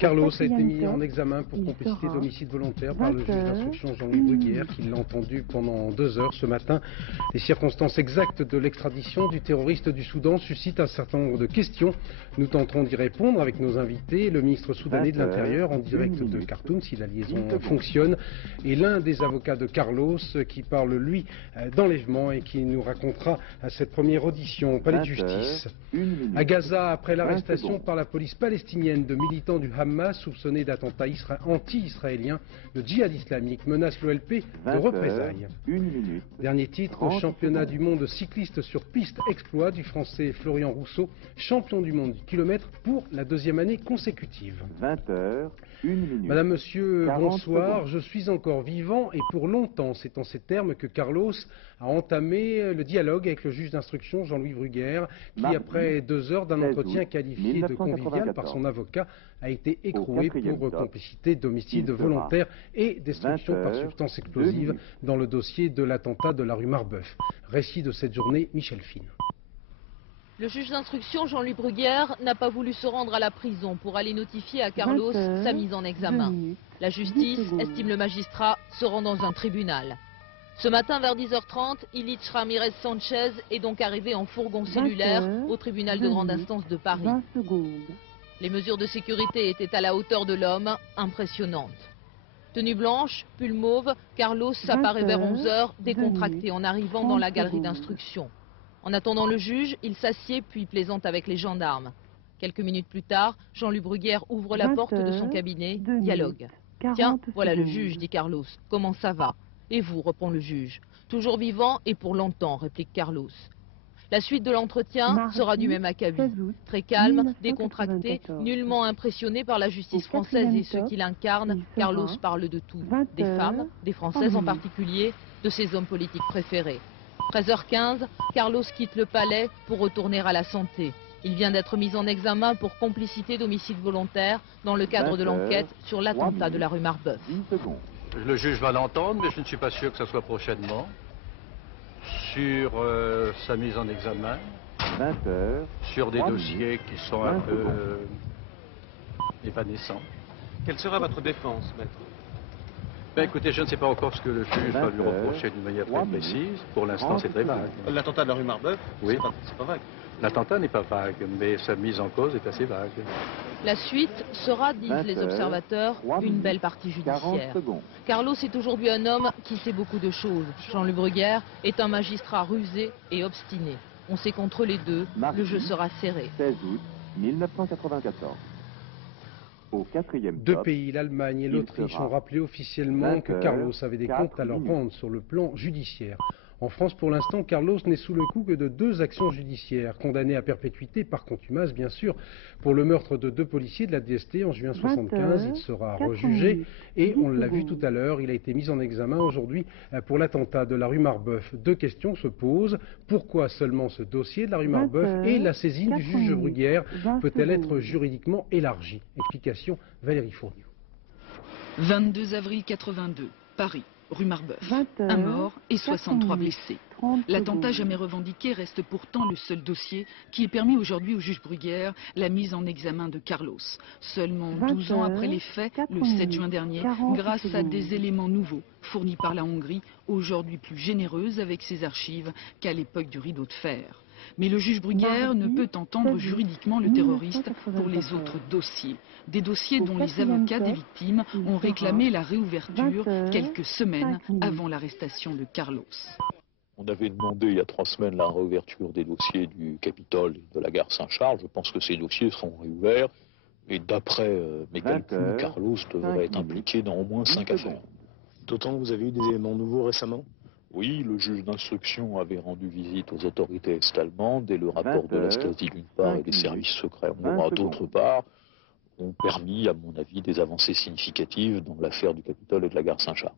Carlos a été mis en examen pour complicité d'homicide volontaire par le juge d'instruction Jean-Louis Bruguière qui l'a entendu pendant 2 heures ce matin. Les circonstances exactes de l'extradition du terroriste du Soudan suscitent un certain nombre de questions. Nous tenterons d'y répondre avec nos invités, le ministre soudanais de l'Intérieur en direct de Khartoum si la liaison fonctionne et l'un des avocats de Carlos qui parle lui d'enlèvement et qui nous racontera cette première audition au palais de justice. À Gaza, après l'arrestation par la police palestinienne de militants du Hamas soupçonnés d'attentats anti-israéliens, le djihad islamique menace l'OLP de représailles. Dernier titre, au championnat du monde cycliste sur piste exploit du français Florian Rousseau, champion du monde du kilomètre pour la 2e année consécutive. 20h, 1 minute. Madame, monsieur, bonsoir. Je suis encore vivant et pour longtemps. C'est en ces termes que Carlos a entamé le dialogue avec le juge d'instruction Jean-Louis Bruguière, qui après 2 heures d'un entretien qualifié de convivial par son avocat, a été écroué pour complicité d'homicide volontaire et destruction par substance explosive dans le dossier de l'attentat de la rue Marbeuf. Récit de cette journée, Michel Fine. Le juge d'instruction Jean-Louis Bruguière n'a pas voulu se rendre à la prison pour aller notifier à Carlos sa mise en examen. La justice, estime le magistrat, se rend dans un tribunal. Ce matin vers 10h30, Illich Ramirez Sanchez est donc arrivé en fourgon cellulaire au tribunal de grande instance de Paris. Les mesures de sécurité étaient à la hauteur de l'homme, impressionnantes. Tenue blanche, pull mauve, Carlos apparaît vers 11h, décontracté en arrivant dans la galerie d'instruction. En attendant le juge, il s'assied puis plaisante avec les gendarmes. Quelques minutes plus tard, Jean-Louis Bruguière ouvre la porte de son cabinet, dialogue. « Tiens, voilà le juge, dit Carlos. Comment ça va ? Et vous, reprend le juge. Toujours vivant et pour longtemps, réplique Carlos. La suite de l'entretien sera du même acabit. Très calme, décontracté, nullement impressionné par la justice française et ceux qui l'incarnent, Carlos parle de tout. Des femmes, des Françaises en particulier, de ses hommes politiques préférés. 13h15, Carlos quitte le palais pour retourner à la santé. Il vient d'être mis en examen pour complicité d'homicide volontaire dans le cadre de l'enquête sur l'attentat de la rue Marbeuf. Le juge va l'entendre, mais je ne suis pas sûr que ce soit prochainement. Sur sa mise en examen, 20h, sur des dossiers qui sont un peu évanescents. Quelle sera votre défense, maître? Ben, écoutez, je ne sais pas encore ce que le juge va lui reprocher d'une manière très précise. Pour l'instant, c'est très vague. L'attentat de la rue Marbeuf, oui. C'est pas vague. L'attentat n'est pas vague, mais sa mise en cause est assez vague. La suite sera, disent les observateurs, une belle partie judiciaire. Carlos est aujourd'hui un homme qui sait beaucoup de choses. Jean-Louis Bruguière est un magistrat rusé et obstiné. On sait qu'entre les deux, le jeu sera serré. 16 août 1994. Au 4e 2 pays, l'Allemagne et l'Autriche, ont rappelé officiellement que Carlos avait des comptes à leur rendre sur le plan judiciaire. En France, pour l'instant, Carlos n'est sous le coup que de 2 actions judiciaires, condamné à perpétuité par contumace, bien sûr, pour le meurtre de 2 policiers de la DST en juin 1975. Il sera rejugé et, on l'a vu tout à l'heure, il a été mis en examen aujourd'hui pour l'attentat de la rue Marbeuf. 2 questions se posent. Pourquoi seulement ce dossier de la rue Marbeuf et la saisine du juge Bruguière peut-elle être juridiquement élargie? Explication, Valérie Fournier. 22 avril 82, Paris. Rue Marbeuf, un mort et 63 blessés. L'attentat jamais revendiqué reste pourtant le seul dossier qui ait permis aujourd'hui au juge Bruguière la mise en examen de Carlos. Seulement 12 ans après les faits, le 7 juin dernier, grâce à des éléments nouveaux fournis par la Hongrie, aujourd'hui plus généreuse avec ses archives qu'à l'époque du rideau de fer. Mais le juge Bruguière ne peut entendre juridiquement le terroriste pour les autres dossiers. Des dossiers dont les avocats des victimes ont réclamé la réouverture quelques semaines avant l'arrestation de Carlos. On avait demandé il y a 3 semaines la réouverture des dossiers du Capitole et de la gare Saint-Charles. Je pense que ces dossiers seront réouverts. Et d'après mes calculs, Carlos devrait être impliqué dans au moins 5 affaires. D'autant que vous avez eu des éléments nouveaux récemment? Oui, le juge d'instruction avait rendu visite aux autorités est-allemandes et le rapport de la Stasi d'une part et des services secrets hongrois d'autre part ont permis, à mon avis, des avancées significatives dans l'affaire du Capitole et de la gare Saint-Charles.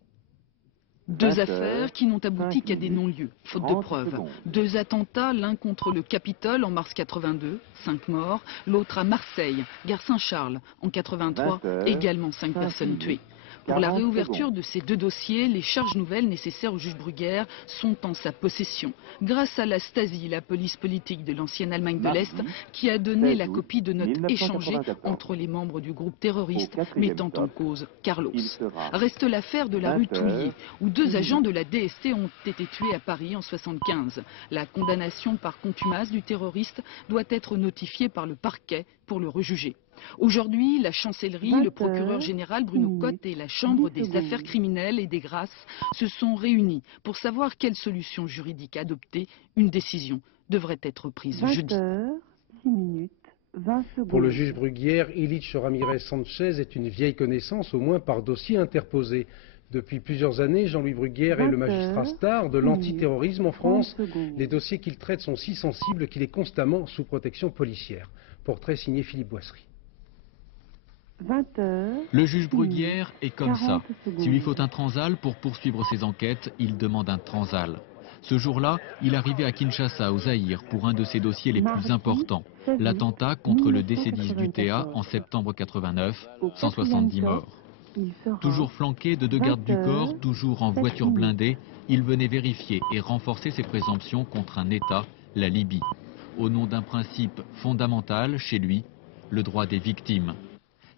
2 affaires qui n'ont abouti qu'à des non-lieux, faute de preuves. 2 attentats, l'un contre le Capitole en mars 82, 5 morts, l'autre à Marseille, gare Saint-Charles, en 83, également 5 personnes tuées. Pour la réouverture de ces deux dossiers, les charges nouvelles nécessaires au juge Bruguière sont en sa possession. Grâce à la Stasi, la police politique de l'ancienne Allemagne de l'Est, qui a donné la copie de notes échangées entre les membres du groupe terroriste mettant en cause Carlos. Reste l'affaire de la rue Touillet, où deux agents de la DST ont été tués à Paris en 1975. La condamnation par contumace du terroriste doit être notifiée par le parquet pour le rejuger. Aujourd'hui, la chancellerie, le procureur général Bruno Cotte et la Chambre des affaires criminelles et des grâces se sont réunis pour savoir quelle solution juridique adopter. Une décision devrait être prise jeudi. Pour le juge Bruguière, Illich Ramirez Sanchez est une vieille connaissance, au moins par dossier interposé. Depuis plusieurs années, Jean-Louis Bruguière est le magistrat star de l'antiterrorisme en France. Les dossiers qu'il traite sont si sensibles qu'il est constamment sous protection policière. Portrait signé Philippe Boisserie. Le juge Bruguière est comme ça. S'il lui faut un transal pour poursuivre ses enquêtes, il demande un transal. Ce jour-là, il arrivait à Kinshasa, au Zaïre, pour un de ses dossiers les plus importants, l'attentat contre le DC-10 du TA en septembre 89, 170 morts. Toujours flanqué de deux gardes du corps, toujours en voiture blindée, il venait vérifier et renforcer ses présomptions contre un État, la Libye, au nom d'un principe fondamental chez lui, le droit des victimes.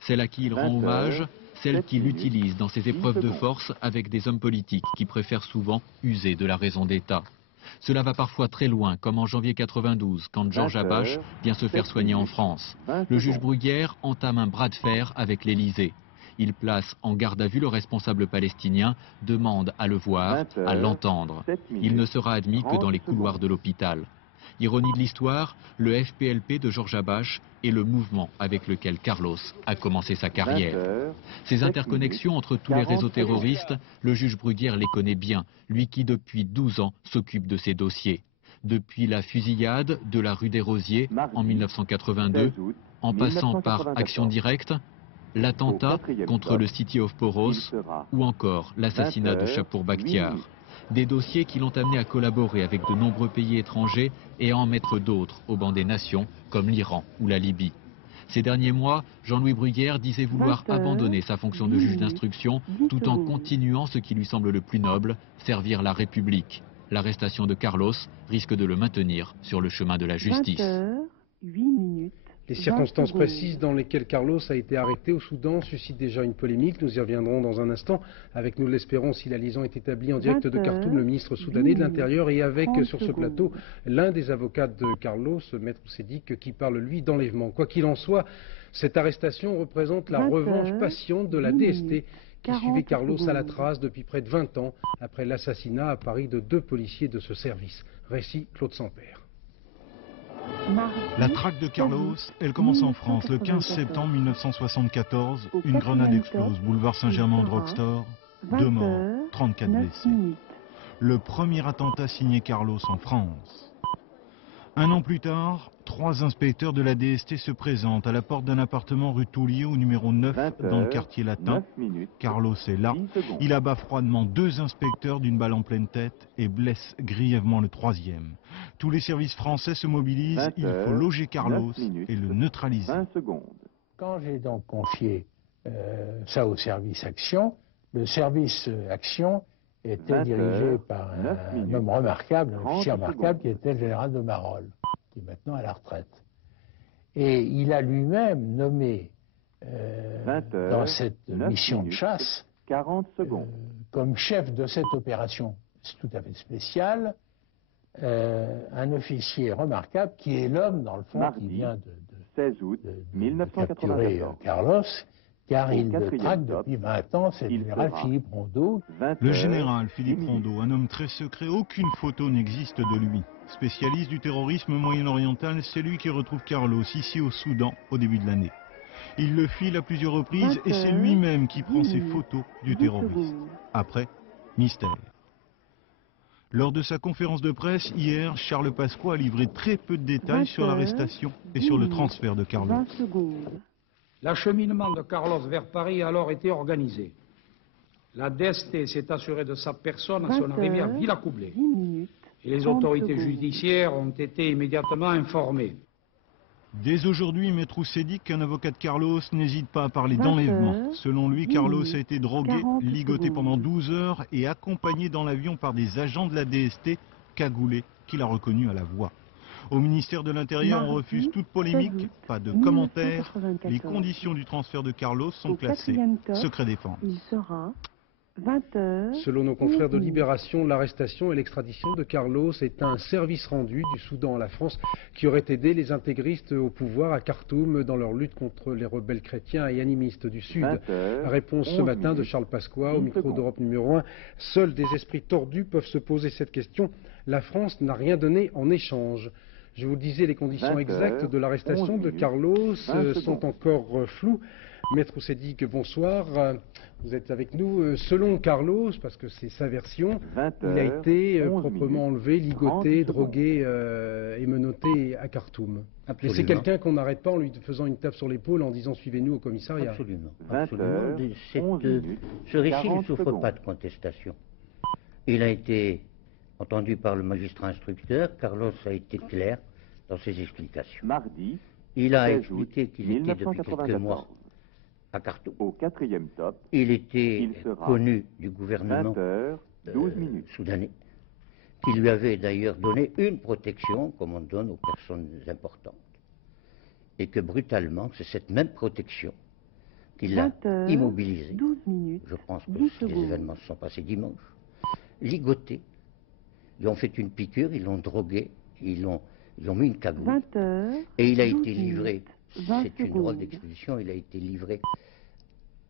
Celle à qui il rend hommage, celle qu'il utilise dans ses épreuves de force avec des hommes politiques qui préfèrent souvent user de la raison d'État. Cela va parfois très loin, comme en janvier 92, quand Georges Habache vient se faire soigner en France. Le juge Bruguière entame un bras de fer avec l'Élysée. Il place en garde à vue le responsable palestinien, demande à le voir, à l'entendre. Il ne sera admis que dans les couloirs de l'hôpital. Ironie de l'histoire, le FPLP de Georges Habache est le mouvement avec lequel Carlos a commencé sa carrière. Ces interconnexions entre tous les réseaux terroristes, le juge Bruguière les connaît bien, lui qui depuis 12 ans s'occupe de ces dossiers. Depuis la fusillade de la rue des Rosiers en 1982, en passant par Action Directe, l'attentat contre le City of Poros ou encore l'assassinat de Chapour Bakhtiar. Des dossiers qui l'ont amené à collaborer avec de nombreux pays étrangers et à en mettre d'autres au banc des nations comme l'Iran ou la Libye. Ces derniers mois, Jean-Louis Bruguière disait vouloir abandonner sa fonction de juge d'instruction tout en continuant ce qui lui semble le plus noble, servir la République. L'arrestation de Carlos risque de le maintenir sur le chemin de la justice. Les circonstances précises dans lesquelles Carlos a été arrêté au Soudan suscitent déjà une polémique. Nous y reviendrons dans un instant. Avec nous, l'espérons, Sylla Lisan est établi en direct de Khartoum, le ministre soudanais de l'Intérieur, et avec sur ce plateau l'un des avocats de Carlos, Maître Sédic, qui parle, lui, d'enlèvement. Quoi qu'il en soit, cette arrestation représente la revanche patiente de la DST qui suivait Carlos à la trace depuis près de 20 ans après l'assassinat à Paris de 2 policiers de ce service. Récit Claude Sampère. La traque de Carlos, elle commence en France le 15 septembre 1974. Une grenade explose, boulevard Saint-Germain-Drugstore. 2 morts, 34 blessés. Le premier attentat signé Carlos en France. Un an plus tard, 3 inspecteurs de la DST se présentent à la porte d'un appartement rue Touillet au numéro 9 dans le quartier latin. Carlos est là. Il abat froidement 2 inspecteurs d'une balle en pleine tête et blesse grièvement le 3e. Tous les services français se mobilisent. Il faut loger Carlos et le neutraliser. Quand j'ai donc confié ça au service Action, le service Action était dirigé par un homme remarquable, un officier remarquable qui était le général de Marolles, qui est maintenant à la retraite. Et il a lui-même nommé dans cette mission de chasse, comme chef de cette opération tout à fait spéciale, un officier remarquable qui est l'homme, dans le fond, qui vient de capturer Carlos, car il le traque depuis 20 ans, c'est le général Philippe Rondeau. Le général Philippe Rondeau, un homme très secret, aucune photo n'existe de lui. Spécialiste du terrorisme moyen-oriental, c'est lui qui retrouve Carlos ici au Soudan au début de l'année. Il le file à plusieurs reprises et c'est lui-même qui prend ses photos du terroriste. Après, mystère. Lors de sa conférence de presse, hier, Charles Pasqua a livré très peu de détails sur l'arrestation et sur le transfert de Carlos. L'acheminement de Carlos vers Paris a alors été organisé. La DST s'est assurée de sa personne à son arrivée à Villacoublay. Et les autorités judiciaires ont été immédiatement informées. Dès aujourd'hui, Maître Oussedik, un avocat de Carlos, n'hésite pas à parler d'enlèvement. Selon lui, Carlos a été drogué, ligoté pendant 12 heures et accompagné dans l'avion par des agents de la DST cagoulés qu'il a reconnus à la voix. Au ministère de l'Intérieur, on refuse toute polémique, pas de commentaires. Les conditions du transfert de Carlos sont classées secret défense. Il sera 20h. Selon nos confrères de Libération, l'arrestation et l'extradition de Carlos est un service rendu du Soudan à la France qui aurait aidé les intégristes au pouvoir à Khartoum dans leur lutte contre les rebelles chrétiens et animistes du Sud. Réponse ce matin de Charles Pasqua au micro d'Europe numéro 1. Seuls des esprits tordus peuvent se poser cette question. La France n'a rien donné en échange. Je vous le disais, les conditions exactes de l'arrestation de Carlos sont encore floues. Maître Oussedik, bonsoir. Vous êtes avec nous. Selon Carlos, parce que c'est sa version, il a été proprement enlevé, ligoté, drogué et menotté à Khartoum. Mais c'est quelqu'un qu'on n'arrête pas en lui faisant une tape sur l'épaule en disant « suivez-nous au commissariat ». Absolument. Absolument. Ce récit ne souffre pas de contestation. Il a été entendu par le magistrat instructeur. Carlos a été clair dans ses explications. Mardi, il a expliqué qu'il était depuis quelques mois à Khartoum. Au 4e top, il était connu du gouvernement soudanais, qui lui avait d'ailleurs donné une protection comme on donne aux personnes importantes. Et que brutalement, c'est cette même protection qui l'a immobilisé. Je pense que les événements se sont passés dimanche. Ligoté. Ils ont fait une piqûre, ils l'ont drogué, ils ont mis une cagoule. Et il a été livré, c'est une drôle d'expédition, il a été livré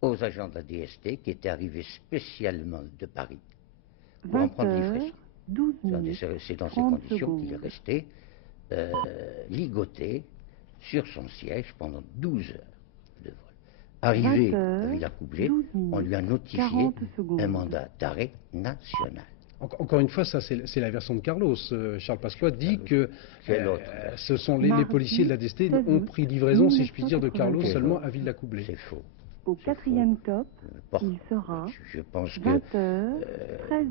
aux agents de la DST qui étaient arrivés spécialement de Paris pour en prendre livraison. C'est dans ces conditions qu'il est resté ligoté sur son siège pendant 12 heures de vol. Arrivé à Villacoublay, on lui a notifié un mandat d'arrêt national. Encore une fois, ça c'est la version de Carlos. Charles Pasqua dit que ce sont les policiers de la DST ont pris livraison, si je puis dire, de Carlos seulement à Villacoublay. C'est faux. Au 4e top, il sera je pense que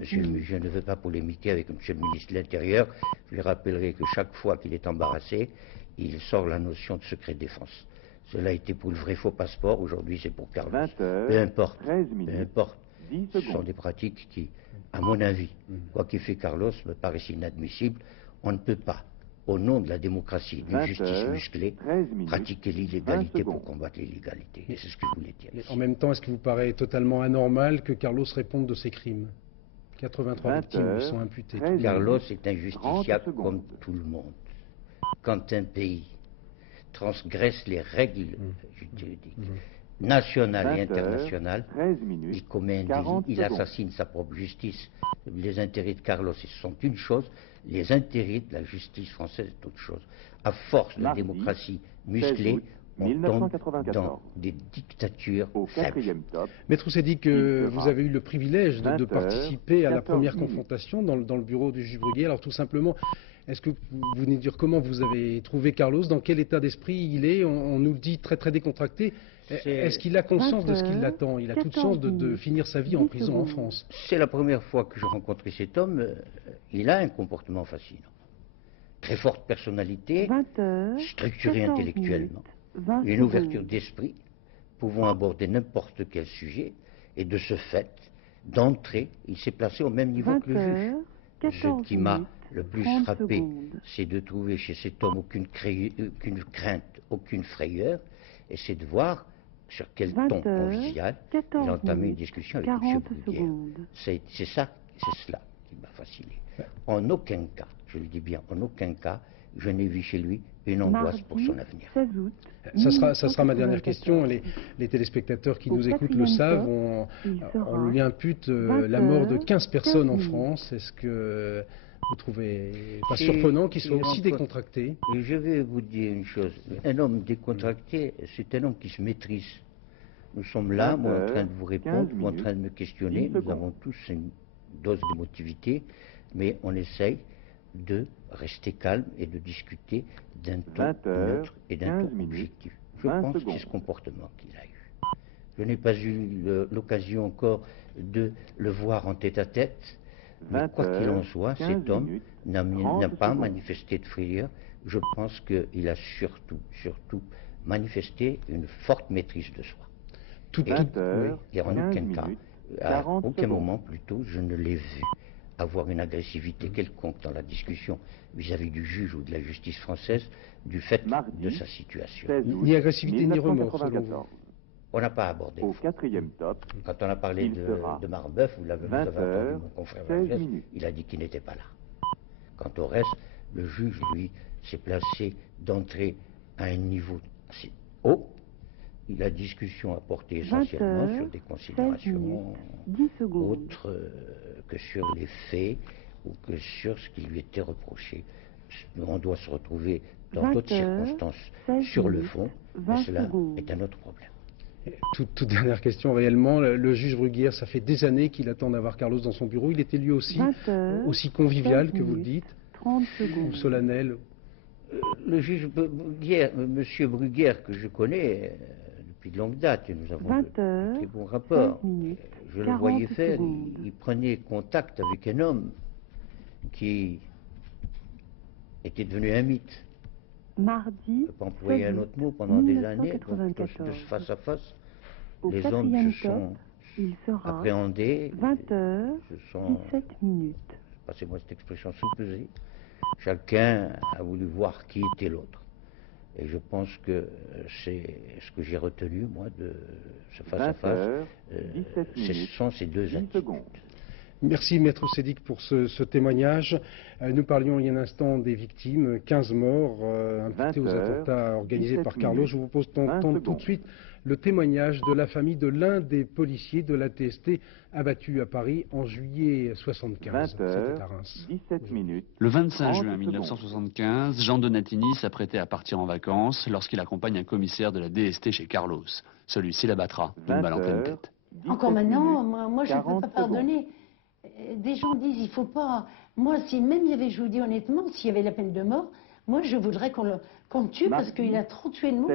je ne veux pas polémiquer avec M. le ministre de l'Intérieur. Je lui rappellerai que chaque fois qu'il est embarrassé, il sort la notion de secret défense. Cela a été pour le vrai faux passeport, aujourd'hui c'est pour Carlos. Peu importe, ce sont des pratiques qui, à mon avis, quoi qu'il fait Carlos, me paraissent inadmissibles. On ne peut pas, au nom de la démocratie, d'une justice musclée, pratiquer l'illégalité pour combattre l'illégalité. Et c'est ce que je voulais dire. Mais en même temps, est-ce qu'il vous paraît totalement anormal que Carlos réponde de ses crimes? 83 victimes lui sont imputées. Carlos est un justiciable comme tout le monde. Quand un pays transgresse les règles juridiques, nationales et internationales, il commet un délit, il assassine sa propre justice. Les intérêts de Carlos, ce sont une chose, les intérêts de la justice française, c'est autre chose. À force de démocratie musclée, on tombe dans des dictatures faibles. Maître Oussedik, vous avez eu le privilège de participer à la première confrontation dans le bureau du juge Bruguière. Alors tout simplement, est-ce que vous venez de dire comment vous avez trouvé Carlos? Dans quel état d'esprit il est? On nous le dit très très décontracté. Est-ce qu'il a conscience de ce qui l'attend? Il a toute chance de finir sa vie en prison en France. C'est la première fois que je rencontrais cet homme. Il a un comportement fascinant. Très forte personnalité, structuré intellectuellement. Une ouverture d'esprit, pouvant aborder n'importe quel sujet. Et de ce fait, d'entrée, il s'est placé au même niveau que le juge. Ce qui m'a le plus frappé, c'est de trouver chez cet homme aucune crainte, aucune frayeur, et c'est de voir sur quel ton convivial il a entamé une discussion avec M. Bruguière. C'est cela qui m'a fasciné. En aucun cas, je le dis bien, en aucun cas, je n'ai vu chez lui une angoisse pour son avenir. Ça sera ma dernière question. Les téléspectateurs qui nous écoutent le savent. On lui impute la mort de 15 personnes en France. Est-ce que vous trouvez pas surprenant qu'il soit aussi décontracté? Je vais vous dire une chose. Un homme décontracté, c'est un homme qui se maîtrise. Nous sommes là, moi en train de vous répondre, moi en train de me questionner. Nous avons tous une dose d'émotivité, mais on essaye de rester calme et de discuter d'un ton neutre et d'un ton objectif. Je pense que c'est ce comportement qu'il a eu. Je n'ai pas eu l'occasion encore de le voir en tête-à-tête. Mais quoi qu'il en soit, cet homme n'a pas manifesté de frayeur. Je pense qu'il a surtout manifesté une forte maîtrise de soi. Et en aucun cas, à aucun moment plutôt, je ne l'ai vu avoir une agressivité quelconque dans la discussion vis-à-vis du juge ou de la justice française du fait de sa situation. Ni agressivité ni remords, selon vous. On n'a pas abordé. Au 4e top, quand on a parlé de Marbeuf, vous avez entendu mon confrère Vergès, il a dit qu'il n'était pas là. Quant au reste, le juge, lui, s'est placé d'entrée à un niveau assez haut. La discussion a porté essentiellement sur des considérations autres que sur les faits ou que sur ce qui lui était reproché. On doit se retrouver dans d'autres circonstances sur le fond, mais cela est un autre problème. Toute dernière question réellement, le juge Bruguière, ça fait des années qu'il attend d'avoir Carlos dans son bureau. Il était lui aussi convivial que vous le dites, ou solennel. Le juge Bruguière, monsieur Bruguière, que je connais depuis de longue date, et nous avons de très bons rapports. Je le voyais faire, il prenait contact avec un homme qui était devenu un mythe. Mardi, je ne peux pas employer un autre mot pendant des années, donc de ce face à face, les hommes se sont appréhendés, 20h, 17 minutes. Passez-moi cette expression, soupesée. Chacun a voulu voir qui était l'autre. Et je pense que c'est ce que j'ai retenu, moi, de ce face à face. Ce sont ces deux attitudes. Merci Maître Sédic pour ce témoignage. Nous parlions il y a un instant des victimes, 15 morts imputés aux attentats organisés par Carlos. Je vous propose d'entendre tout de suite le témoignage de la famille de l'un des policiers de la TST abattu à Paris en juillet 75. C'était à Reims. 17 minutes. Le 25 juin 1975, Jean Donatini s'apprêtait à partir en vacances lorsqu'il accompagne un commissaire de la DST chez Carlos. Celui-ci l'abattra d'une balle en pleine tête. Encore maintenant, moi je ne peux pas pardonner. Des gens disent il faut pas. Moi, si même il y avait, je vous dis honnêtement, s'il y avait la peine de mort, moi je voudrais qu'on le tue parce qu'il a trop tué de monde.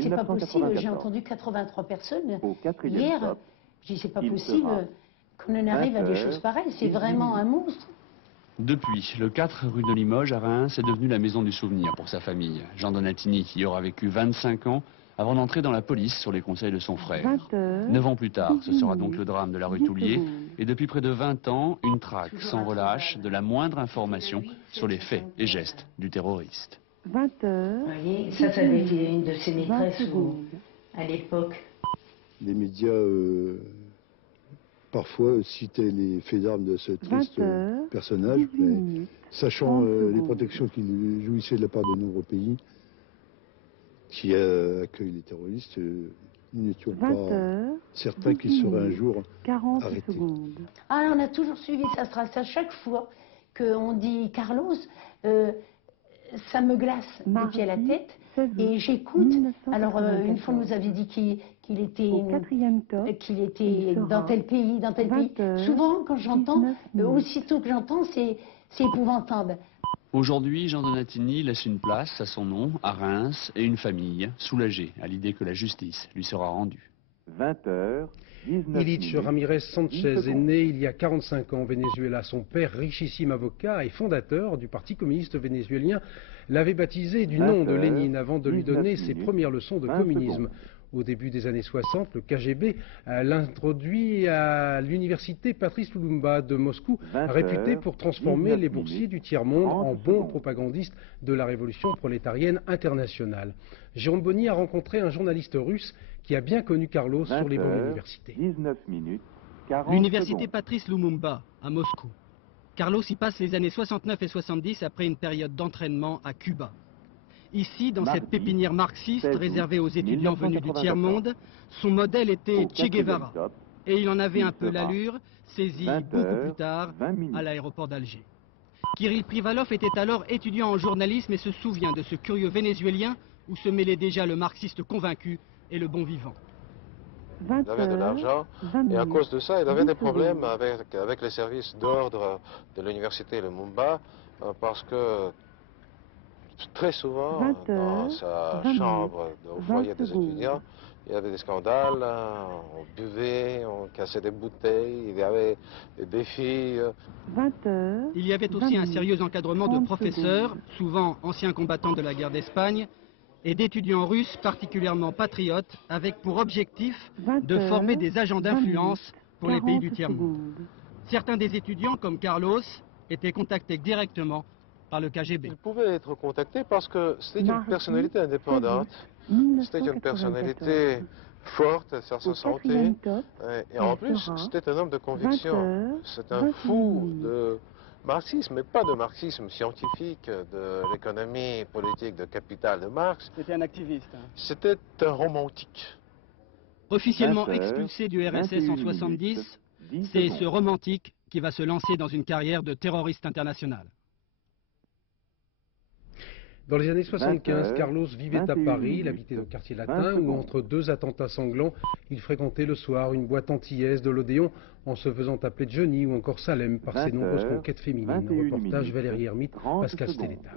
C'est pas possible. J'ai entendu 83 personnes hier. Je dis c'est pas possible qu'on en arrive à des choses pareilles. C'est vraiment un monstre. Depuis, le 4 rue de Limoges à Reims est devenu la maison du souvenir pour sa famille. Jean Donatini y aura vécu 25 ans avant d'entrer dans la police sur les conseils de son frère. 9 ans plus tard, ce sera donc le drame de la rue Toulier. Et depuis près de 20 ans, une traque sans relâche de la moindre information sur les faits et gestes du terroriste. 20h. Vous voyez, ça avait été une de ses maîtresses à l'époque. Les médias, parfois, citaient les faits d'armes de ce triste personnage, mais sachant les protections qu'il jouissait de la part de nombreux pays qui accueillent les terroristes, nous n'étions pas certains qu'ils seraient un jour arrêtés. Ah, on a toujours suivi sa trace. À chaque fois qu'on dit Carlos, ça me glace des pieds à la tête et j'écoute. Alors, une fois, on nous avait dit qu'il était dans tel pays, dans tel pays. Souvent, quand j'entends, aussitôt que j'entends, c'est épouvantable. Aujourd'hui, Jean Donatini laisse une place à son nom à Reims et une famille soulagée à l'idée que la justice lui sera rendue. 20h, 19 Illich Ramirez Sanchez est né il y a 45 ans au Venezuela. Son père, richissime avocat et fondateur du Parti communiste vénézuélien, l'avait baptisé du nom de Lénine avant de lui donner ses premières leçons de communisme. Au début des années 60, le KGB l'introduit à l'université Patrice Lumumba de Moscou, réputée pour transformer les boursiers du tiers-monde en bons propagandistes de la révolution prolétarienne internationale. Jérôme Bonny a rencontré un journaliste russe qui a bien connu Carlos sur les bancs de l'université. L'université Patrice Lumumba à Moscou. Carlos y passe les années 69 et 70 après une période d'entraînement à Cuba. Ici, dans cette pépinière marxiste réservée aux étudiants venus du tiers-monde, son modèle était Che Guevara. Et il en avait un peu l'allure, saisi beaucoup plus tard à l'aéroport d'Alger. Kirill Privalov était alors étudiant en journalisme et se souvient de ce curieux Vénézuélien où se mêlait déjà le marxiste convaincu et le bon vivant. Il avait de l'argent et à cause de ça, il avait des problèmes avec les services d'ordre de l'université Lumumba parce que très souvent, dans sa chambre au foyer des étudiants, il y avait des scandales, on buvait, on cassait des bouteilles, il y avait des défis. 20 heures. Il y avait aussi un sérieux encadrement de professeurs, souvent anciens combattants de la guerre d'Espagne, et d'étudiants russes particulièrement patriotes, avec pour objectif de former des agents d'influence pour les pays du tiers-monde. Certains des étudiants, comme Carlos, étaient contactés directement par le KGB. Il pouvait être contacté parce que c'était une personnalité indépendante, c'était une personnalité forte, ça se sentait, et en plus c'était un homme de conviction, c'est un fou de marxisme, mais pas de marxisme scientifique, de l'économie politique de capital de Marx. C'était un activiste. C'était un romantique. Officiellement expulsé du RSS en 70, c'est ce romantique qui va se lancer dans une carrière de terroriste international. Dans les années 75, Carlos vivait à Paris, il habitait au quartier latin, où entre deux attentats sanglants, il fréquentait le soir une boîte antillaise de l'Odéon, en se faisant appeler Johnny ou encore Salem par ses nombreuses conquêtes féminines. Reportage Valérie Hermite, Pascal Stelletta.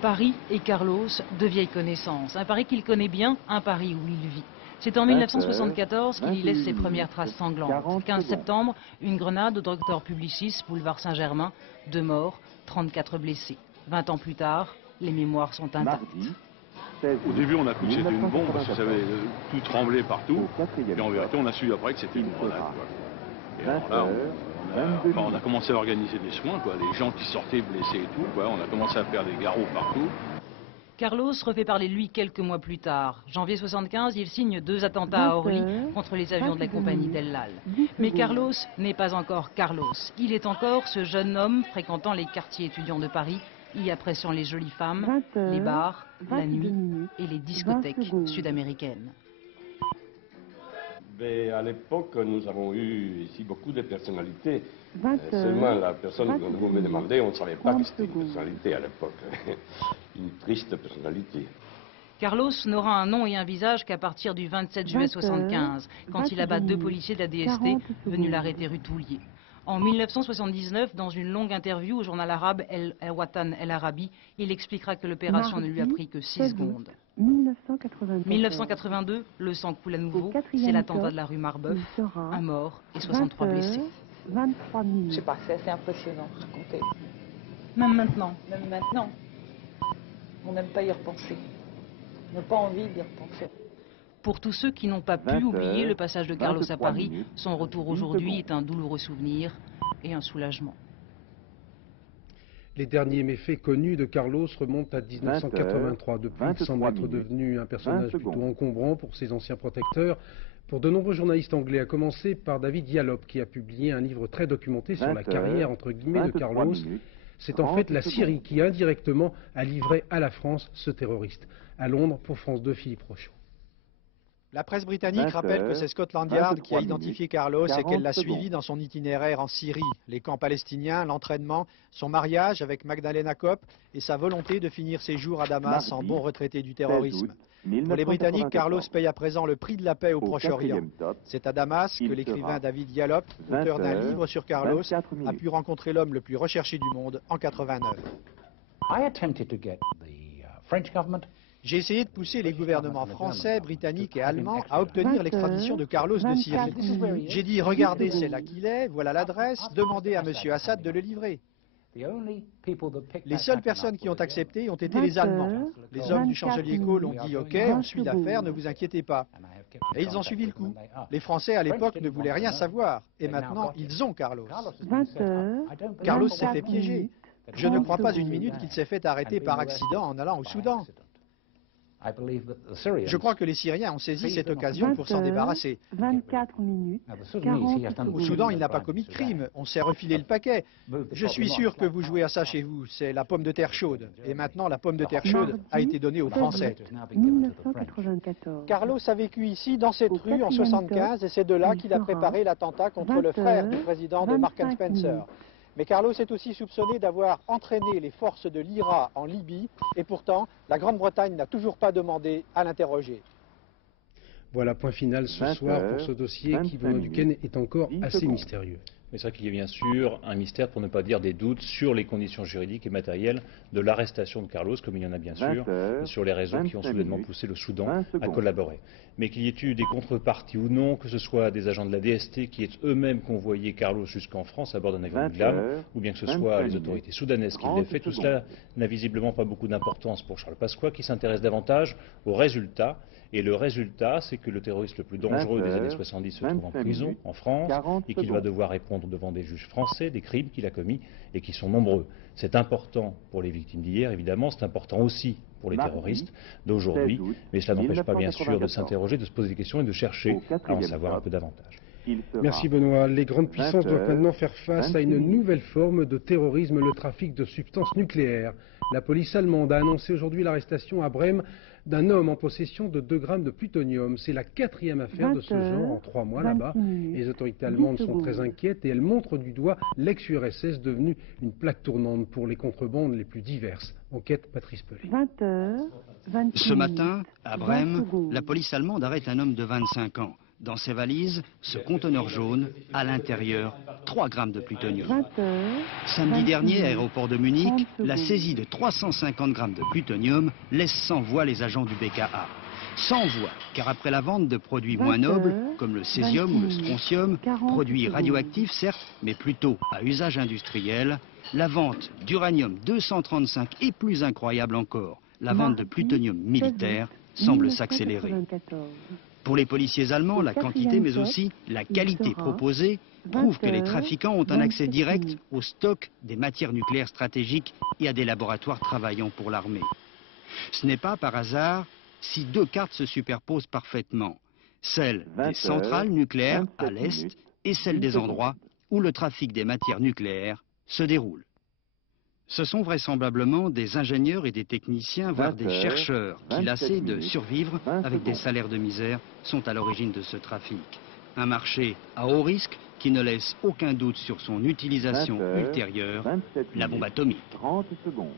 Paris et Carlos, deux vieilles connaissances. Un Paris qu'il connaît bien, un Paris où il vit. C'est en 1974 qu'il y laisse ses premières traces sanglantes. 15 septembre, une grenade au Docteur Publicis, boulevard Saint-Germain, 2 morts, 34 blessés. 20 ans plus tard, les mémoires sont intactes. Au début, on a cru que c'était une bombe parce que ça avait tout tremblé partout. Et en vérité, on a su après que c'était une grenade. Et alors là, on a commencé à organiser des soins, quoi. Les gens qui sortaient blessés et tout, quoi. On a commencé à faire des garrots partout. Carlos refait parler de lui quelques mois plus tard. Janvier 75, il signe 2 attentats à Orly contre les avions de la compagnie d'El-Lal. Mais Carlos n'est pas encore Carlos. Il est encore ce jeune homme fréquentant les quartiers étudiants de Paris, y appréciant les jolies femmes, les bars, la nuit et les discothèques sud-américaines. À l'époque, nous avons eu ici beaucoup de personnalités. Seulement la personne que vous me demandez, on ne savait pas que c'était une personnalité à l'époque. Une triste personnalité. Carlos n'aura un nom et un visage qu'à partir du 27 juillet 75, quand il abat 2 policiers de la DST venus l'arrêter rue Toulier. En 1979, dans une longue interview au journal arabe El Watan El Arabi, il expliquera que l'opération ne lui a pris que 6 secondes. 1982, le sang coule à nouveau, c'est l'attentat de la rue Marbeuf, 1 mort et 63 blessés. 23 minutes. Je sais pas, c'est assez impressionnant à raconter. Même maintenant. Même maintenant, on n'aime pas y repenser. On n'a pas envie d'y repenser. Pour tous ceux qui n'ont pas pu oublier le passage de Carlos à Paris, son retour aujourd'hui est un douloureux souvenir et un soulagement. Les derniers méfaits connus de Carlos remontent à 1983. Depuis, il semble être devenu un personnage plutôt encombrant pour ses anciens protecteurs. Pour de nombreux journalistes anglais, à commencer par David Yallop, qui a publié un livre très documenté sur la carrière entre guillemets de Carlos. C'est en fait la Syrie qui indirectement a livré à la France ce terroriste. À Londres, pour France 2, Philippe Rochon. La presse britannique rappelle que c'est Scotland Yard qui a identifié Carlos et qu'elle l'a suivi dans son itinéraire en Syrie, les camps palestiniens, l'entraînement, son mariage avec Magdalena Kopp et sa volonté de finir ses jours à Damas en bon retraité du terrorisme. Pour les Britanniques, Carlos paye à présent le prix de la paix au Proche-Orient. C'est à Damas que l'écrivain David Yallop, auteur d'un livre sur Carlos, a pu rencontrer l'homme le plus recherché du monde en 89. J'ai essayé de pousser les gouvernements français, britanniques et allemands à obtenir l'extradition de Carlos de Syrie. J'ai dit, regardez, c'est là qu'il est, voilà l'adresse, demandez à M. Assad de le livrer. Les seules personnes qui ont accepté ont été les Allemands. Les hommes du chancelier Kohl ont dit, ok, on suit l'affaire, ne vous inquiétez pas. Et ils ont suivi le coup. Les Français à l'époque ne voulaient rien savoir. Et maintenant, ils ont Carlos. Carlos s'est fait piéger. Je ne crois pas une minute qu'il s'est fait arrêter par accident en allant au Soudan. Je crois que les Syriens ont saisi cette occasion pour s'en débarrasser. 24 minutes. Au Soudan, il n'a pas commis de crime. On s'est refilé le paquet. Je suis sûr que vous jouez à ça chez vous. C'est la pomme de terre chaude. Et maintenant, la pomme de terre chaude a été donnée aux Français. 1994. Carlos a vécu ici, dans cette rue, en 75, et c'est de là qu'il a préparé l'attentat contre le frère du président de Mark & Spencer. Mais Carlos est aussi soupçonné d'avoir entraîné les forces de l'IRA en Libye, et pourtant, la Grande-Bretagne n'a toujours pas demandé à l'interroger. Voilà, point final ce soir pour ce dossier qui, Benoît Duquesne, est encore assez mystérieux. Mais c'est vrai qu'il y a bien sûr un mystère, pour ne pas dire des doutes, sur les conditions juridiques et matérielles de l'arrestation de Carlos, comme il y en a bien sûr, et sur les raisons qui ont soudainement poussé le Soudan à collaborer. Mais qu'il y ait eu des contreparties ou non, que ce soit des agents de la DST qui aient eux-mêmes convoyé Carlos jusqu'en France à bord d'un avion Glam, ou bien que ce soit les autorités soudanaises qui l'aient fait, tout cela n'a visiblement pas beaucoup d'importance pour Charles Pasqua, qui s'intéresse davantage aux résultats. Et le résultat, c'est que le terroriste le plus dangereux des années 70 se trouve en prison, en France, et qu'il va devoir répondre devant des juges français des crimes qu'il a commis et qui sont nombreux. C'est important pour les victimes d'hier, évidemment, c'est important aussi pour les terroristes d'aujourd'hui, mais cela n'empêche pas bien sûr de s'interroger, de se poser des questions et de chercher à en savoir un peu davantage. Merci Benoît. Les grandes puissances doivent maintenant faire face à une nouvelle forme de terrorisme, le trafic de substances nucléaires. La police allemande a annoncé aujourd'hui l'arrestation à Brême d'un homme en possession de 2 grammes de plutonium. C'est la 4e affaire de ce genre en 3 mois là-bas. Les autorités allemandes sont très inquiètes et elles montrent du doigt l'ex-URSS devenue une plaque tournante pour les contrebandes les plus diverses. Enquête Patrice Pelé. Ce matin, à Brême, la police allemande arrête un homme de 25 ans. Dans ses valises, ce conteneur jaune, à l'intérieur, 3 grammes de plutonium. Samedi dernier, à l'aéroport de Munich, la saisie de 350 grammes de plutonium laisse sans voix les agents du BKA. Sans voix, car après la vente de produits moins nobles, comme le césium ou le strontium, produits radioactifs certes, mais plutôt à usage industriel, la vente d'uranium 235 et plus incroyable encore, la vente de plutonium militaire semble s'accélérer. Pour les policiers allemands, la quantité mais aussi la qualité proposée prouve que les trafiquants ont un accès direct au stock des matières nucléaires stratégiques et à des laboratoires travaillant pour l'armée. Ce n'est pas par hasard si 2 cartes se superposent parfaitement, celle des centrales nucléaires à l'est et celle des endroits où le trafic des matières nucléaires se déroule. Ce sont vraisemblablement des ingénieurs et des techniciens, voire des chercheurs, qui, lassés de survivre avec des salaires de misère, sont à l'origine de ce trafic. Un marché à haut risque qui ne laisse aucun doute sur son utilisation ultérieure, la bombe atomique. 30 secondes.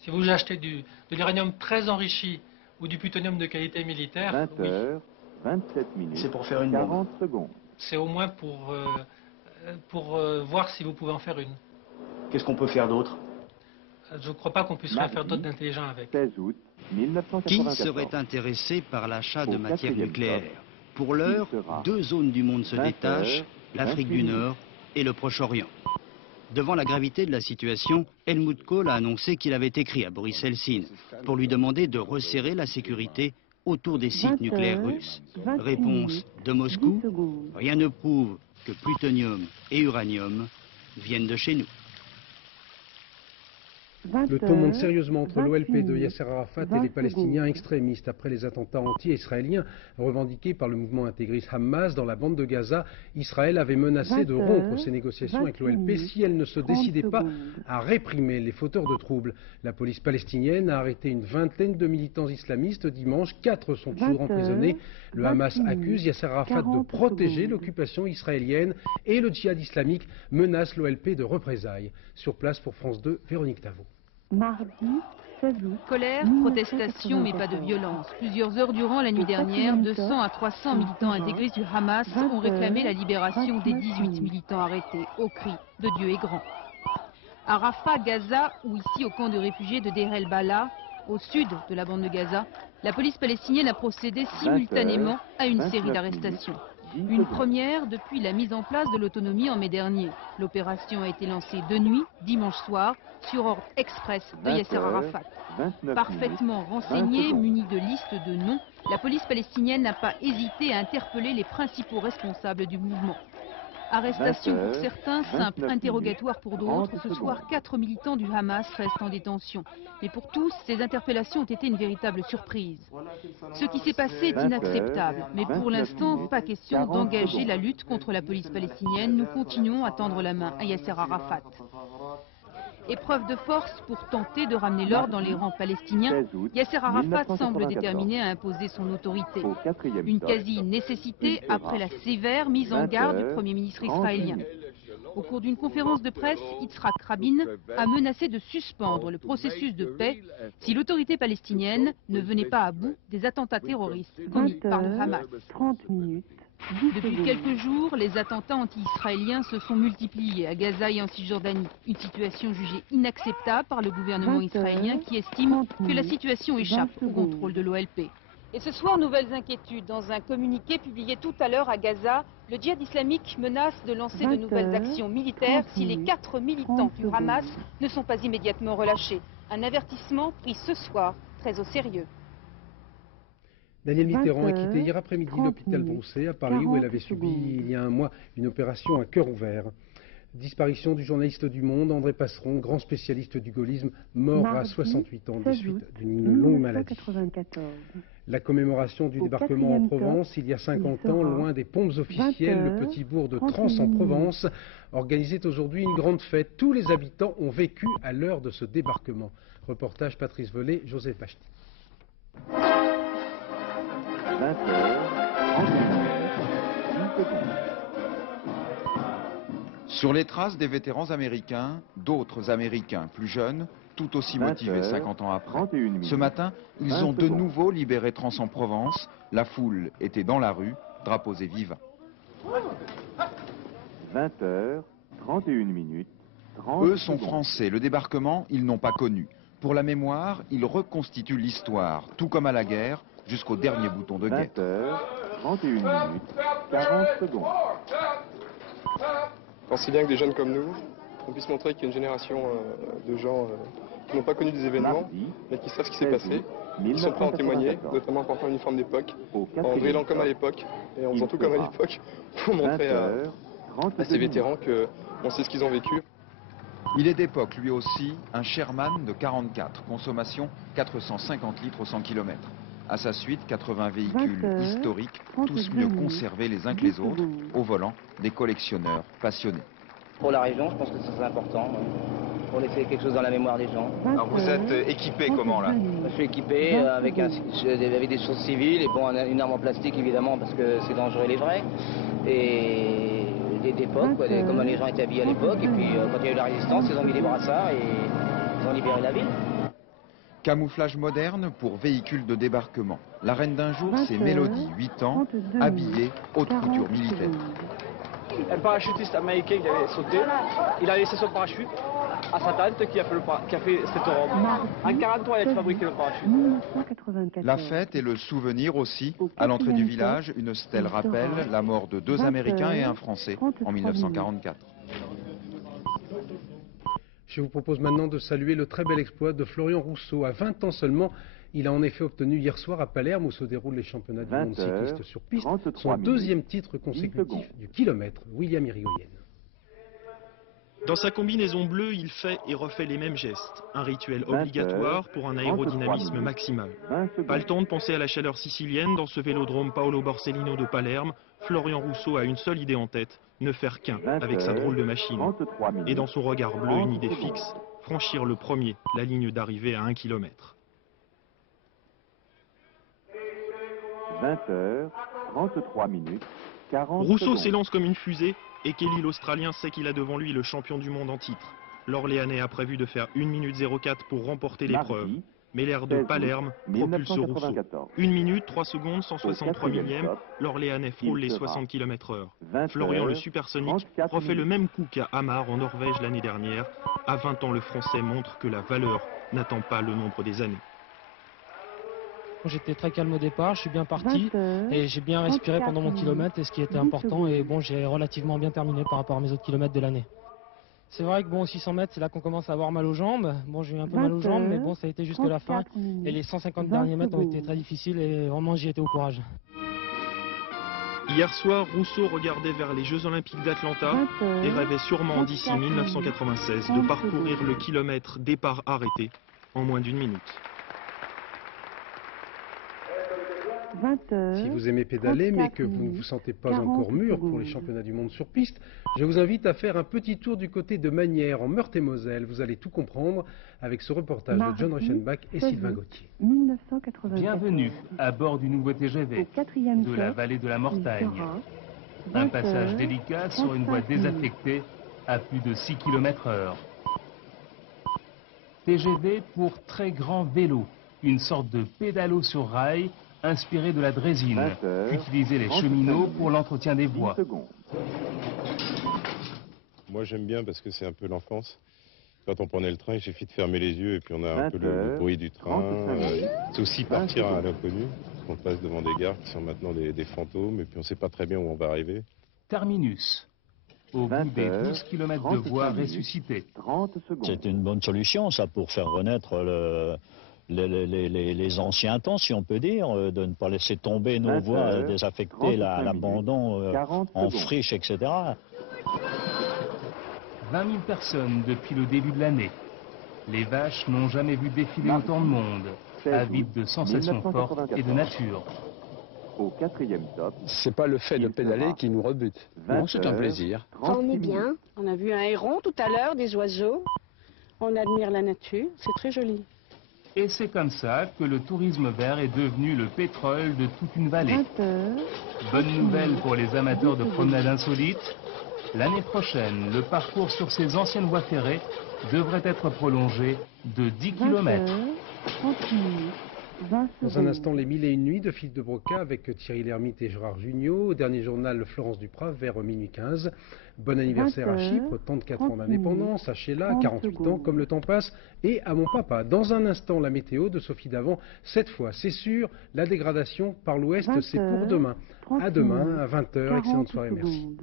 Si vous achetez de l'uranium très enrichi ou du plutonium de qualité militaire, 20 heures, 27 minutes. C'est pour faire une bombe. 40 secondes. C'est au moins pour voir si vous pouvez en faire une. Qu'est-ce qu'on peut faire d'autre? Je ne crois pas qu'on puisse rien faire d'autre d'intelligent avec. 16 août Qui 1994. serait intéressé par l'achat de matières nucléaires? Pour l'heure, 2 zones du monde se détachent, l'Afrique du Nord et le Proche-Orient. Devant la gravité de la situation, Helmut Kohl a annoncé qu'il avait écrit à Boris Eltsine pour lui demander de resserrer la sécurité autour des sites nucléaires russes. Réponse de Moscou, rien ne prouve que plutonium et uranium viennent de chez nous. Le ton monte sérieusement entre l'OLP de Yasser Arafat et les Palestiniens extrémistes après les attentats anti-israéliens revendiqués par le mouvement intégriste Hamas dans la bande de Gaza. Israël avait menacé de rompre ses négociations avec l'OLP si elle ne se décidait pas à réprimer les fauteurs de troubles. La police palestinienne a arrêté une vingtaine de militants islamistes dimanche. 4 sont toujours emprisonnés. Le Hamas accuse Yasser Arafat de protéger l'occupation israélienne et le djihad islamique menace l'OLP de représailles. Sur place pour France 2, Véronique Tavo. Mardi 16 août. Colère, protestation, mais pas de violence. Plusieurs heures durant la nuit dernière, 200 à 300 militants intégristes du Hamas ont réclamé la libération des 18 militants arrêtés au cri de Dieu est grand. À Rafah, Gaza, ou ici au camp de réfugiés de Deir el-Bala, au sud de la bande de Gaza, la police palestinienne a procédé simultanément à une série d'arrestations. Une première depuis la mise en place de l'autonomie en mai dernier. L'opération a été lancée de nuit, dimanche soir, sur ordre express de Yasser Arafat. Parfaitement renseignée, munie de listes de noms, la police palestinienne n'a pas hésité à interpeller les principaux responsables du mouvement. Arrestation pour certains, simple interrogatoire pour d'autres. Ce soir, 4 militants du Hamas restent en détention. Mais pour tous, ces interpellations ont été une véritable surprise. Ce qui s'est passé est inacceptable. Mais pour l'instant, pas question d'engager la lutte contre la police palestinienne. Nous continuons à tendre la main à Yasser Arafat. Épreuve de force pour tenter de ramener l'ordre dans les rangs palestiniens, Yasser Arafat semble déterminé à imposer son autorité. Une quasi-nécessité après la sévère mise en garde du Premier ministre israélien. Au cours d'une conférence de presse, Yitzhak Rabin a menacé de suspendre le processus de paix si l'autorité palestinienne ne venait pas à bout des attentats terroristes commis par le Hamas. 30 minutes. Depuis quelques jours, les attentats anti-israéliens se sont multipliés à Gaza et en Cisjordanie. Une situation jugée inacceptable par le gouvernement israélien qui estime que la situation échappe au contrôle de l'OLP. Et ce soir, nouvelles inquiétudes. Dans un communiqué publié tout à l'heure à Gaza, le djihad islamique menace de lancer de nouvelles actions militaires si les 4 militants du Hamas ne sont pas immédiatement relâchés. Un avertissement pris ce soir très au sérieux. Danielle Mitterrand a quitté hier après-midi l'hôpital Broussais à Paris où elle avait subi il y a un mois une opération à cœur ouvert. Disparition du journaliste du Monde, André Passeron, grand spécialiste du gaullisme, mort à 68 ans des suites d'une longue maladie. La commémoration du débarquement en Provence, il y a 50 ans, loin des pompes officielles, le petit bourg de Trans en Provence organisait aujourd'hui une grande fête. Tous les habitants ont vécu à l'heure de ce débarquement. Reportage Patrice Velay, Joseph Pachty. 20h, Sur les traces des vétérans américains, d'autres Américains plus jeunes, tout aussi motivés 50 ans après. Ce matin, ils ont de nouveau libéré Trans en Provence. La foule était dans la rue, drapeaux et vivants. 20h, 31 minutes. Eux sont français. Le débarquement, ils n'ont pas connu. Pour la mémoire, ils reconstituent l'histoire, tout comme à la guerre, jusqu'au dernier bouton de guette. 20h, 31 minutes, 40 secondes. Alors, c'est bien que des jeunes comme nous, on puisse montrer qu'il y a une génération de gens qui n'ont pas connu des événements, mais qui savent ce qui s'est passé, qui sont prêts à en témoigner, notamment en portant l'uniforme d'époque, en drillant comme à l'époque, et en faisant tout comme à l'époque, pour montrer à ces vétérans qu'on sait ce qu'ils ont vécu. Il est d'époque, lui aussi, un Sherman de 44, consommation 450 litres au 100 km. À sa suite, 80 véhicules historiques, tous mieux conservés les uns que les autres, au volant des collectionneurs passionnés. Pour la région, je pense que c'est important, pour laisser quelque chose dans la mémoire des gens. Alors vous êtes équipé comment là? Je suis équipé avec des choses civiles et bon, une arme en plastique évidemment parce que c'est dangereux et les vrais. Et d'époque, comme les gens étaient habillés à l'époque. Et puis quand il y a eu la résistance, ils ont mis des brassards et ils ont libéré la ville. Camouflage moderne pour véhicules de débarquement. La reine d'un jour, c'est Mélodie, 8 ans, habillée haute couture militaire. Un parachutiste américain qui avait sauté, il a laissé son parachute à sa tante qui a fait cette robe. En 1943, il a fabriqué le parachute. La fête et le souvenir aussi. À l'entrée du village, une stèle rappelle la mort de 2 Américains et un Français en 1944. Je vous propose maintenant de saluer le très bel exploit de Florian Rousseau. À 20 ans seulement, il a en effet obtenu hier soir à Palerme, où se déroulent les championnats du monde cycliste sur piste, son deuxième titre consécutif du kilomètre. William Irigoyen. Dans sa combinaison bleue, il fait et refait les mêmes gestes. Un rituel obligatoire pour un aérodynamisme maximal. Pas le temps de penser à la chaleur sicilienne dans ce vélodrome Paolo Borsellino de Palerme. Florian Rousseau a une seule idée en tête, ne faire qu'un avec sa drôle de machine. Et dans son regard bleu, une idée fixe, franchir le premier la ligne d'arrivée à 1 km. 20h, 33 minutes, 40 Rousseau secondes. s'élance comme une fusée et Kelly l'Australien sait qu'il a devant lui le champion du monde en titre. L'Orléanais a prévu de faire 1 minute 04 pour remporter l'épreuve. Mais l'air de Palerme propulse Rousseau. 1 minute, 3 secondes, 163 millièmes. L'Orléanais frôle les 60 km/h. Florian le supersonique refait le même coup qu'à Hamar en Norvège l'année dernière. À 20 ans, le Français montre que la valeur n'attend pas le nombre des années. J'étais très calme au départ, je suis bien parti et j'ai bien respiré pendant mon kilomètre, et ce qui était important, et bon, j'ai relativement bien terminé par rapport à mes autres kilomètres de l'année. C'est vrai que bon, aux 600 mètres, c'est là qu'on commence à avoir mal aux jambes. Bon, j'ai eu un peu mal aux jambes, mais bon, ça a été jusque la fin. Et les 150 derniers mètres ont été très difficiles et vraiment, j'y étais au courage. Hier soir, Rousseau regardait vers les Jeux Olympiques d'Atlanta et rêvait sûrement d'ici 1996 de parcourir le kilomètre départ arrêté en moins d'1 minute. Si vous aimez pédaler mais que vous ne vous sentez pas encore mûr pour les championnats du monde sur piste, je vous invite à faire un petit tour du côté de Magnières en Meurthe-et-Moselle. Vous allez tout comprendre avec ce reportage de John Reichenbach et Sylvain Gauthier. Bienvenue à bord du nouveau TGV de la vallée de la Mortagne. Un passage délicat sur une voie désaffectée à plus de 6 km/h. TGV pour très grand vélo, une sorte de pédalo sur rail, inspiré de la drésine, qu'utilisaient les cheminots pour l'entretien des voies. Moi j'aime bien parce que c'est un peu l'enfance. Quand on prenait le train, il suffit de fermer les yeux et puis on a un peu le bruit du train. C'est aussi partir à l'inconnu. On passe devant des gares qui sont maintenant des fantômes et puis on ne sait pas très bien où on va arriver. Terminus. Au bout des 12 km de voies ressuscitées. C'est une bonne solution, ça, pour faire renaître les anciens temps, si on peut dire, de ne pas laisser tomber nos voies désaffectées à l'abandon, en friche, etc. 20 000 personnes depuis le début de l'année. Les vaches n'ont jamais vu défiler autant de monde, avides de sensations fortes et de nature. Au 4e top. C'est pas le fait de pédaler qui nous rebute. Non, c'est un plaisir. On est bien. On a vu un héron tout à l'heure, des oiseaux. On admire la nature. C'est très joli. Et c'est comme ça que le tourisme vert est devenu le pétrole de toute une vallée. Bonne nouvelle pour les amateurs de promenades insolites. L'année prochaine, le parcours sur ces anciennes voies ferrées devrait être prolongé de 10 km. Dans un instant, les 1001 nuits de Philippe de Broca avec Thierry Lhermitte et Gérard Jugnot. Au dernier journal, Florence Duprat vers minuit 15. Bon anniversaire à Chypre, 34 ans d'indépendance, à Sheila, 48 ans, comme le temps passe, et à mon papa. Dans un instant, la météo de Sophie Davant. Cette fois, c'est sûr, la dégradation par l'ouest, c'est pour demain. À demain, à 20h. Excellente soirée, merci.